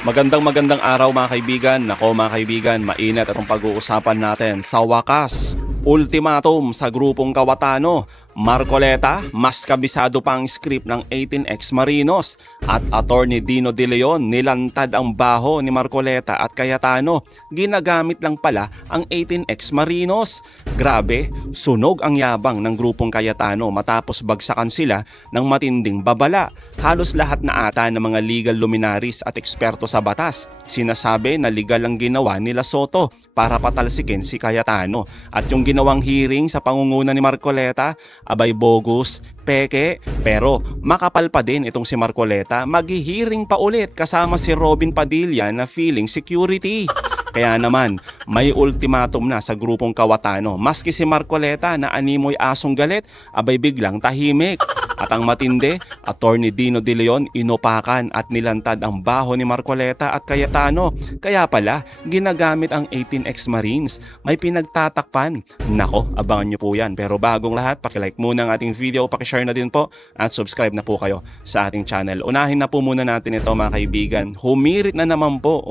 Magandang araw mga kaibigan. Nako mga kaibigan, mainit itong pag-uusapan natin. Sa wakas, ultimatum sa grupong Kawatano. Marcoleta, mas kabisado pa ang script ng 18 Marinos at Attorney Dino De Leon nilantad ang baho ni Marcoleta at Cayetano. Ginagamit lang pala ang 18 Marinos. Grabe, sunog ang yabang ng grupong Cayetano matapos bagsakan sila ng matinding babala. Halos lahat na ata ng mga legal luminaries at eksperto sa batas sinasabi na legal ang ginawa nila Soto para patalsikin si Cayetano. At yung ginawang hearing sa pangunguna ni Marcoleta, abay bogus, peke, pero makapal pa din itong si Marcoleta. Maghihiring pa ulit kasama si Robin Padilla na feeling security. Kaya naman, may ultimatum na sa grupong Kawatano. Maski si Marcoleta na animoy asong galit, abay biglang tahimik. At ang matindi, Attorney Dino De Leon inupakan at nilantad ang baho ni Marcoleta at Cayetano. Kaya pala, ginagamit ang 18 Marines. May pinagtatakpan. Nako, abangan nyo po yan. Pero bagong lahat, pakilike muna ang ating video, pakishare na din po at subscribe na po kayo sa ating channel. Unahin na po muna natin ito mga kaibigan. Humirit na naman po,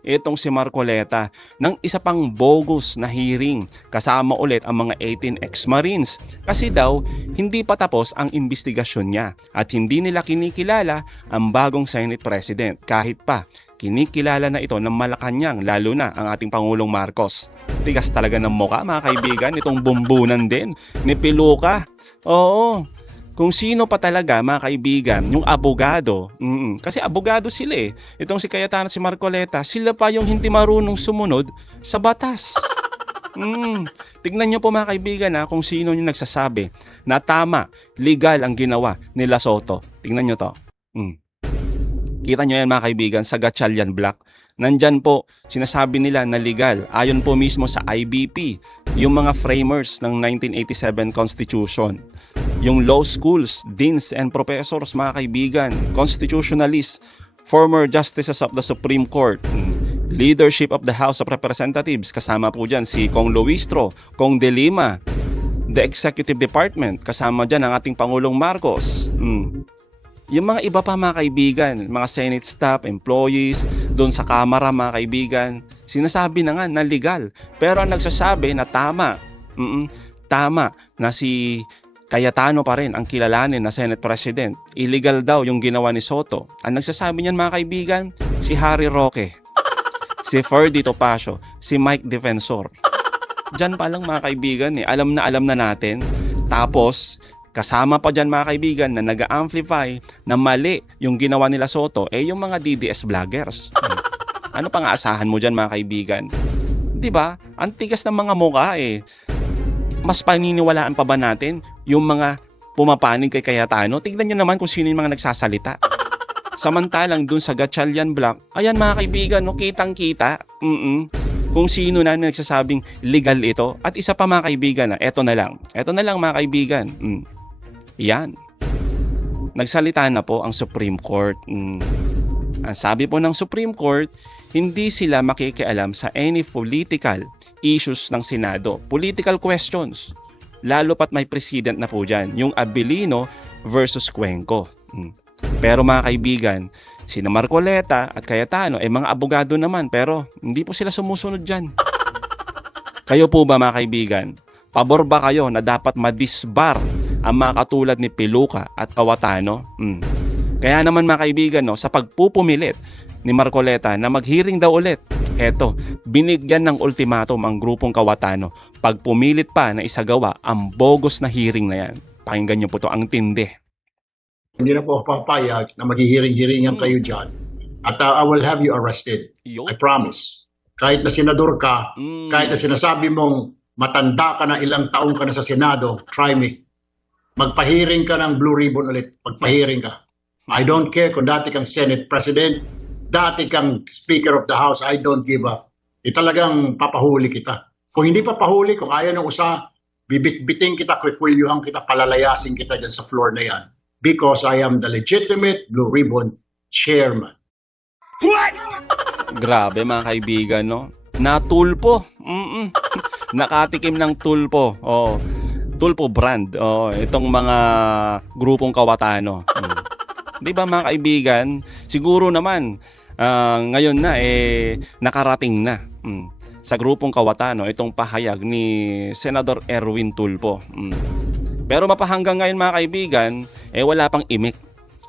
itong si Marcoleta ng isa pang bogus na hearing kasama ulit ang mga 18 Marines. Kasi daw, hindi pa tapos ang investigasyon niya at hindi nila kinikilala ang bagong Senate President kahit pa kinikilala na ito ng Malacanang, lalo na ang ating Pangulong Marcos. Tigas talaga ng mukha mga kaibigan itong bumbunan din ni Piluka. Oo, kung sino pa talaga mga kaibigan yung abogado, kasi abogado sila itong si Cayetano at si Marcoleta, sila pa yung hindi marunong sumunod sa batas. Tignan nyo po mga kaibigan kung sino yung nagsasabi na tama, legal ang ginawa nila Soto. Tignan nyo to. Kita nyo yan mga kaibigan sa Gatchalian Black. Nandyan po, sinasabi nila na legal. Ayon po mismo sa IBP, yung mga framers ng 1987 Constitution. Yung law schools, deans and professors mga kaibigan, constitutionalists, former justices of the Supreme Court, leadership of the House of Representatives, kasama po dyan si Kong Luistro, Kong De Lima, the Executive Department, kasama dyan ang ating Pangulong Marcos. Yung mga iba pa mga kaibigan, mga Senate staff, employees, doon sa Kamara mga kaibigan, sinasabi na nga na legal. Pero ang nagsasabi na tama, tama na si Cayetano pa rin ang kilalanin na Senate President. Illegal daw yung ginawa ni Soto. Ang nagsasabi niyan mga kaibigan, si Harry Roque, si Ferdy Topacio, si Mike Defensor. Diyan pa lang mga kaibigan alam na natin. Tapos, kasama pa dyan mga kaibigan na nag-amplify na mali yung ginawa nila Soto, yung mga DDS vloggers. Ano pang aasahan mo dyan mga kaibigan? Diba? Ang tigas ng mga mukha Mas paniniwalaan pa ba natin yung mga pumapanig kay Cayetano? Tignan nyo naman kung sino yung mga nagsasalita. Samantalang dun sa Gatchalian Black, ayan mga kaibigan, kitang-kita kung sino na nagsasabing legal ito. At isa pa mga kaibigan, eto na lang mga kaibigan. Yan. Nagsalita na po ang Supreme Court. Ang sabi po ng Supreme Court, hindi sila makikialam sa any political issues ng Senado. Political questions. Lalo pat may president na po dyan, yung Abilino versus Cuenco. Pero mga kaibigan, sina Marcoleta at Cayetano mga abogado naman pero hindi po sila sumusunod dyan. Kayo po ba mga kaibigan? Pabor ba kayo na dapat madisbar ang mga katulad ni Piluka at Cayetano? Kaya naman mga kaibigan, sa pagpupumilit ni Marcoleta na mag-hearing daw ulit, eto, binigyan ng ultimatum ang grupong Cayetano pag pumilit pa na isagawa ang bogus na hearing na yan. Pakinggan nyo po to, ang tindi. Hindi na po ako papayag na maghihiring-hiringan kayo dyan. At I will have you arrested. I promise. Kahit na senador ka, kahit na sinasabi mong matanda ka na, ilang taong ka na sa Senado, try me. Magpahiring ka ng Blue Ribbon ulit. Magpahiring ka. I don't care kung dati kang Senate President, dati kang Speaker of the House, I don't give up. Talagang papahuli kita. Kung hindi papahuli, kung ayaw ng usa, bibit-biting kita, kwikwilyohan kita, palalayasin kita dyan sa floor na yan. Because I am the legitimate Blue Ribbon Chairman. What? Grabe mga kaibigan, Natulpo. Nakatikim ng tulpo. Tulpo brand. Itong mga grupong Kawatano. Di ba mga kaibigan? Siguro naman, ngayon na nakarating na sa grupong Kawatano itong pahayag ni Senador Erwin Tulfo. Pero mapahanggang ngayon mga kaibigan, wala pang imik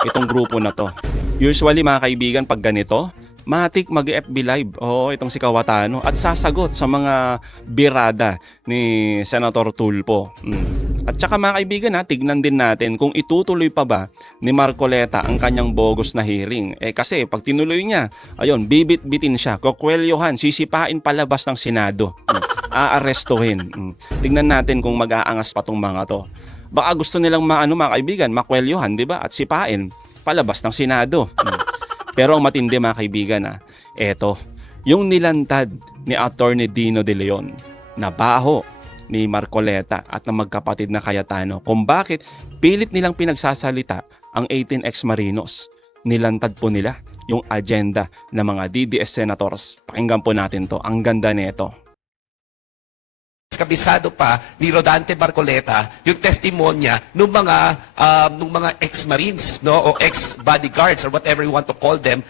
itong grupo na to. Usually mga kaibigan, pag ganito, matik mag-FB live. Itong si Kawatano at sasagot sa mga birada ni Senator Tulfo. At saka mga kaibigan, tignan din natin kung itutuloy pa ba ni Marcoleta ang kanyang bogus na hearing. Kasi pag tinuloy niya, ayun, bibit-bitin siya, kukwelyohan, sisipain palabas ng Senado. Aarestuhin. Tignan natin kung mag-aangas pa tong mga to. Baka gusto nilang mga kaibigan, makwelyohan, di ba? At sipain palabas ng Senado. Pero ang matindi mga kaibigan, eto, yung nilantad ni Attorney Dino De Leon na baho ni Marcoleta at ng magkapatid na Cayetano kung bakit pilit nilang pinagsasalita ang 18 ex-marinos. Nilantad po nila yung agenda ng mga DDS senators. Pakinggan po natin to. Ang ganda nito. Kabisado pa ni Rodante Marcoleta yung testimonya ng mga ex-marines, no, o ex-bodyguards or whatever you want to call them,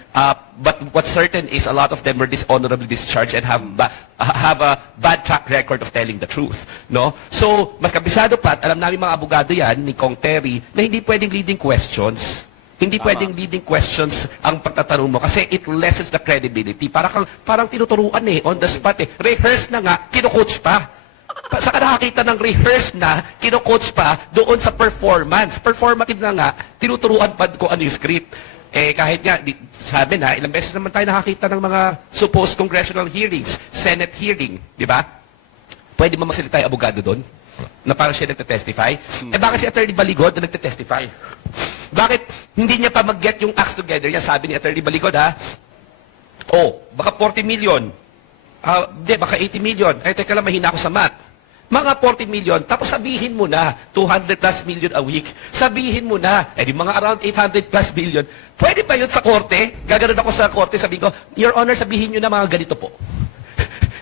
but what's certain is a lot of them were dishonorably discharged and have a bad track record of telling the truth, no. So mas kabisado pa at alam namin mga abogado yan ni Kong Terry na hindi pwedeng leading questions. Hindi pwedeng leading questions ang pagtatanong mo kasi it lessens the credibility. Parang tinuturuan on the spot Rehearse na nga, kino-coach pa. Saka nakakita ng rehearse na, kino-coach pa doon sa performance. Performative na nga, tinuturuan pa kung ano yung script. Kahit nga, sabi na, ilang beses naman tayo nakakita ng mga supposed congressional hearings, Senate hearing, di ba? Pwede ba masalita yung abogado doon? Na parang siya nagtetestify? Bakit si Attorney Baligod na nagtetestify? Bakit hindi niya pa mag-get yung acts together? Yan, sabi ni Attorney Baligod, baka 40 million. Hindi, baka 80 million. Teka lang, mahina ako sa math. Mga 40 million, tapos sabihin mo na, 200 plus million a week. Sabihin mo na, di mga around 800 plus million. Pwede pa yun sa korte? Gaganon ako sa korte, sabihin ko, Your Honor, sabihin nyo na mga ganito po.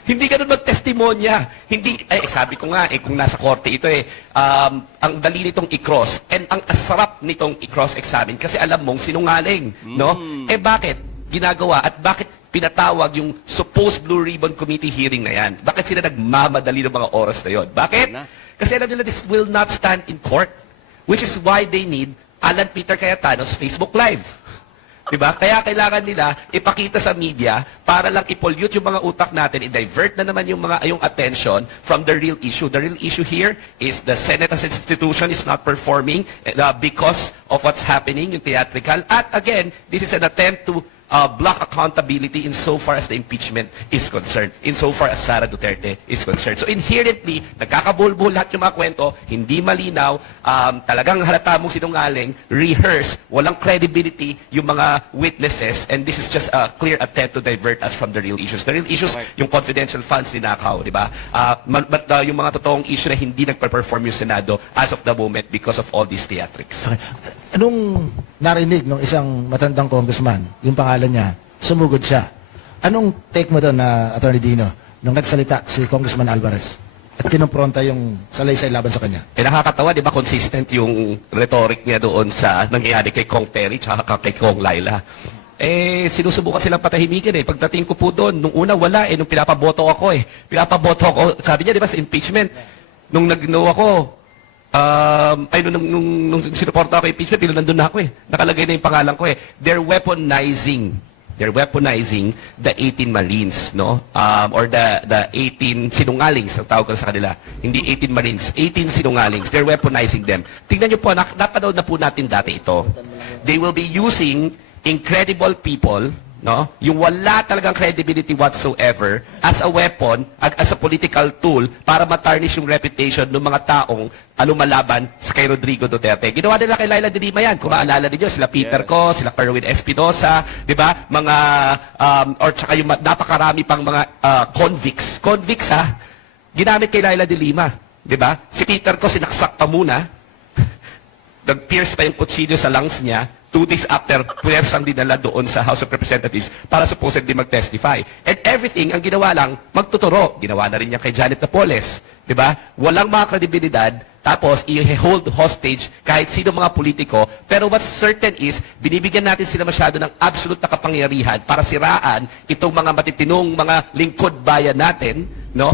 Hindi ganun mag-testimonya. Hindi, sabi ko nga, kung nasa korte ito ang dali nitong i-cross, and ang asarap nitong i-cross-examine, kasi alam mong sinungaling, no? Bakit ginagawa at bakit pinatawag yung supposed Blue Ribbon Committee hearing na yan? Bakit sila nagmamadali ng mga oras na yon? Bakit? Kasi alam nila this will not stand in court, which is why they need Alan Peter Cayetano's Facebook Live. Diba? Kaya kailangan nila ipakita sa media para lang i-pollute yung mga utak natin, i-divert na naman yung attention from the real issue. The real issue here is the Senate as institution is not performing because of what's happening, yung theatrical. At again, this is an attempt to block accountability insofar as the impeachment is concerned, insofar as Sara Duterte is concerned. So inherently, nagkakabulbul lahat yung mga kwento, hindi malinaw, talagang halata mong sinungaling, rehearse, walang credibility yung mga witnesses, and this is just a clear attempt to divert us from the real issues. The real issues, yung confidential funds ninakaw, di ba? But yung mga totoong issue na hindi nagpa-perform yung Senado as of the moment because of all these theatrics. Okay. Anong narinig ng isang matandang congressman, yung pangalan niya, sumugod siya. Anong take mo doon na Attorney Dino nung nagsalita si Congressman Alvarez at kinumpronta yung salaysay laban sa kanya? Nakakatawa, di ba, consistent yung rhetoric niya doon sa nangyayari kay Kong Terry tsaka kay Kong Laila. Sinusubukan silang patahimikin Pagdating ko po doon, nung una wala nung pinapaboto ako Pinapaboto ako, sabi niya, di ba, sa impeachment. Nung nag-no ako, nung sinuporta ako impeachment, nandun na ako Nakalagay na yung pangalan ko They're weaponizing the 18 Marines, no? Or the 18 sinungalings, ang tawag ko sa kanila. Hindi 18 Marines, 18 sinungalings. They're weaponizing them. Tingnan niyo po, napanood na po natin dati ito. They will be using incredible people, no? Yung wala talagang credibility whatsoever as a weapon, as a political tool para matarnish yung reputation ng mga taong lumalaban sa kay Rodrigo Duterte. Ginawa nila kay Laila de Lima yan. Kung maalala niyo, sila Peter Co, sila Perwin Espinosa, di ba? Mga, or tsaka yung napakarami pang mga convicts. Convicts, ginamit kay Laila de Lima. Di ba? Si Peter Co, sinaksak pa muna. Nag-pierce pa yung kutsilyo sa lungs niya. 2 days after, puwersang dinala doon sa House of Representatives para supposedly mag-testify. And everything, ang ginawa lang, magtuturo. Ginawa na rin niya kay Janet Napoles. Diba? Walang mga kredibilidad, Tapos, i-hold hostage kahit sino mga politiko. Pero what's certain is, binibigyan natin sila masyado ng absolute na kapangyarihan para siraan itong mga matitinong mga lingkod bayan natin, no?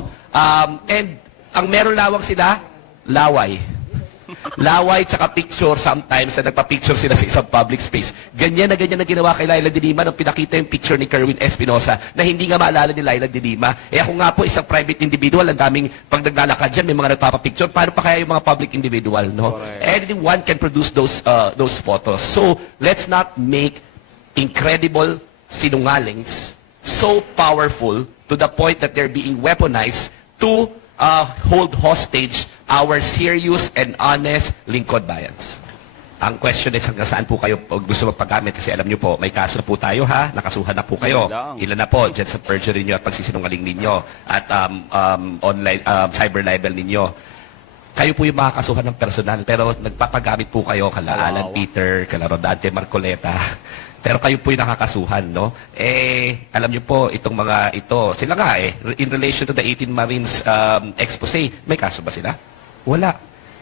And ang meron lawang sila, laway. Laway tsaka picture sometimes na nagpa-picture sila sa isang public space. Ganyan na ginawa kay Laila de Lima nung pinakita yung picture ni Kerwin Espinosa na hindi nga maalala ni Laila de Lima. Eh ako nga po, isang private individual, ang daming pag naglalakad dyan, may mga nagpapapicture. Paano pa kaya yung mga public individual, no? Anyone can produce those photos. So, let's not make incredible sinungalings so powerful to the point that they're being weaponized to hold hostage our serious and honest lingkod bayans. Ang question is hanggang saan po kayo gusto magpagamit kasi alam nyo po, may kaso na po tayo ha, nakasuhan na po kayo. Ilan na po, dyan sa perjury nyo at pagsisinungaling ninyo at online cyber libel ninyo. Kayo po yung makakasuhan ng personal pero nagpapagamit po kayo kala Alan Peter, kala Rodante Marcoleta. Pero kayo po yung nakakasuhan, no? Eh, alam niyo po, itong mga ito, sila nga in relation to the 18 Marines expose, may kaso ba sila? Wala.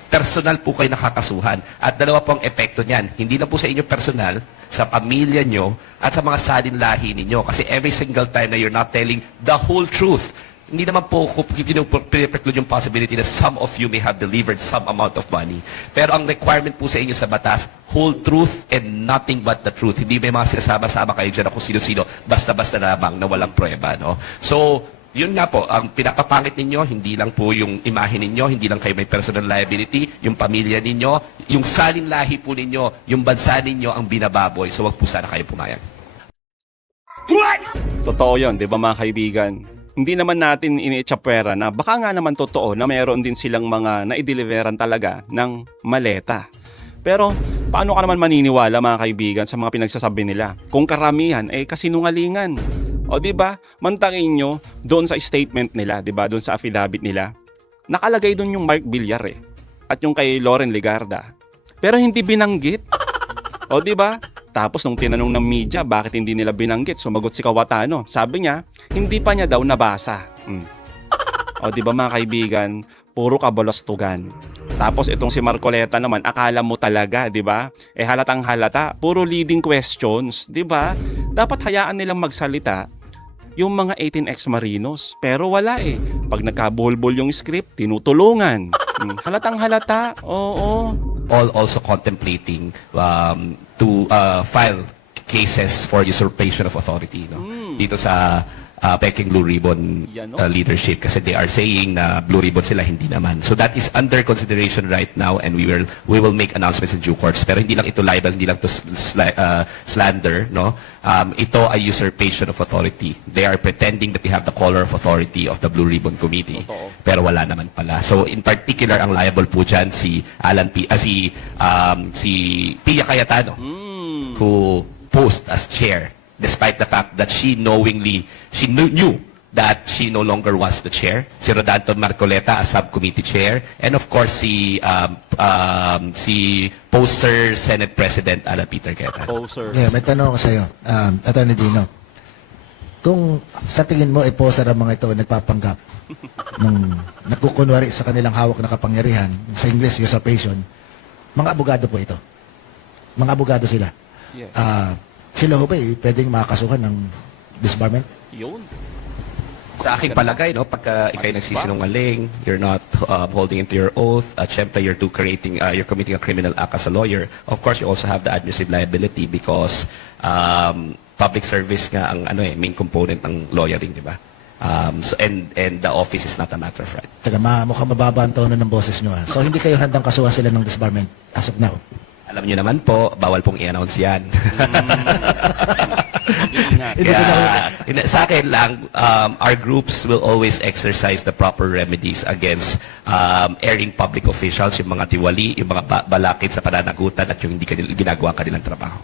Personal po kayo nakakasuhan. At dalawa po ang epekto niyan. Hindi na po sa inyo personal, sa pamilya nyo, at sa mga salin lahi ninyo. Kasi every single time na you're not telling the whole truth, hindi naman po pinipreclude yung possibility na some of you may have delivered some amount of money. Pero ang requirement po sa inyo sa batas, whole truth and nothing but the truth. Hindi may mga sinasama-sama kayo dyan na kung sino-sino, basta-basta lamang na walang prueba. No? So, yun nga po, ang pinapapangit ninyo, hindi lang po yung imahe ninyo, hindi lang kayo may personal liability, yung pamilya ninyo, yung saling lahi po ninyo, yung bansa ninyo ang binababoy. So, wag po sana kayo pumayag. Totoo yun, di ba mga kaibigan? Hindi naman natin iniitsapwera na baka nga naman totoo na mayroon din silang mga naideliveran talaga ng maleta. Pero paano ka naman maniniwala mga kaibigan sa mga pinagsasabi nila? Kung karamihan kasinungalingan. O di ba? Mantangin nyo doon sa statement nila, di ba? Doon sa affidavit nila. Nakalagay doon yung Mark Villar at yung kay Loren Legarda. Pero hindi binanggit. O di ba? Tapos nung tinanong ng media bakit hindi nila binanggit, sumagot si Cayetano. Sabi niya, hindi pa niya daw nabasa. O di ba mga kaibigan, puro kabalastugan. Tapos itong si Marcoleta naman, akala mo talaga, di ba? Halatang halata, puro leading questions, di ba? Dapat hayaan nilang magsalita yung mga 18 ex-marinos. Pero wala Pag nagkabulbol yung script, tinutulungan. Halatang halata, oo. All also contemplating to file cases for usurpation of authority dito sa Peking Blue Ribbon leadership kasi they are saying na Blue Ribbon sila, hindi naman. So that is under consideration right now and we will make announcements in due course. Pero hindi lang ito libel, hindi lang ito slander, no? Ito ay usurpation of authority. They are pretending that they have the color of authority of the Blue Ribbon Committee. Pero wala naman pala. So in particular ang liable po dyan si si Pia Cayetano who posed as chair despite the fact that she knew that she no longer was the chair. Si Rodanton Marcoleta as subcommittee chair. And of course, si poster Senate President Alan Peter Cayetano. Poser. Yeah, may tanong ako sa iyo, Atty. Dino. Kung sa tingin mo ay poser ang mga ito nagpapanggap nung nagkukunwari sa kanilang hawak na kapangyarihan, sa English, usurpation, mga abogado po ito. Mga abogado sila. Yes. Sila ho ba pwedeng makakasuhan ng disbarment? Yun. Sa aking palagay, no, pagka ikay nagsisinungaling, you're not holding into your oath, at syempre you're committing a criminal act as a lawyer. Of course, you also have the administrative liability because public service nga ang main component ng lawyering, di ba? So and the office is not a matter of right. Taga, mukhang mababa ang tono ng boses nyo. So hindi kayo handang kasuhan sila ng disbarment as of now? Alam niyo naman po, bawal pong i-announce yan. Sa akin lang, our groups will always exercise the proper remedies against airing public officials, yung mga tiwali, yung mga balakid sa pananagutan at yung hindi ginagawa kanilang trabaho.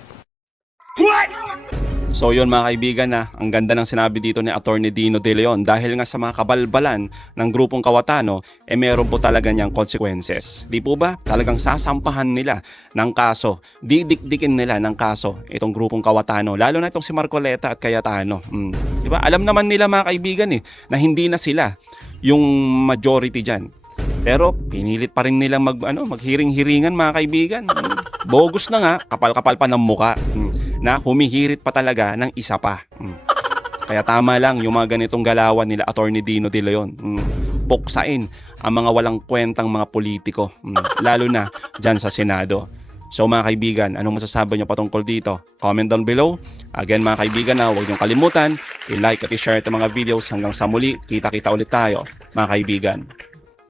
So yun mga kaibigan ang ganda ng sinabi dito ni Atty. Dino De Leon dahil nga sa mga kabalbalan ng grupong Cayetano, meron po talaga niyang consequences. Di po ba? Talagang sasampahan nila ng kaso, didikdikin nila ng kaso itong grupong Cayetano, lalo na itong si Marcoleta at Cayetano. Di ba? Alam naman nila mga kaibigan na hindi na sila yung majority dyan. Pero pinilit pa rin nilang maghiring-hiringan mga kaibigan. Bogus na nga, kapal-kapal pa ng muka. Na humihirit pa talaga ng isa pa. Kaya tama lang yung mga ganitong galawan nila Attorney Dino De Leon. Puksain ang mga walang kwentang mga politiko. Lalo na dyan sa Senado. So mga kaibigan, anong masasabi nyo patungkol dito? Comment down below. Again mga kaibigan, huwag niyong kalimutan, i-like at i-share itong mga videos hanggang sa muli. Kita-kita ulit tayo mga kaibigan.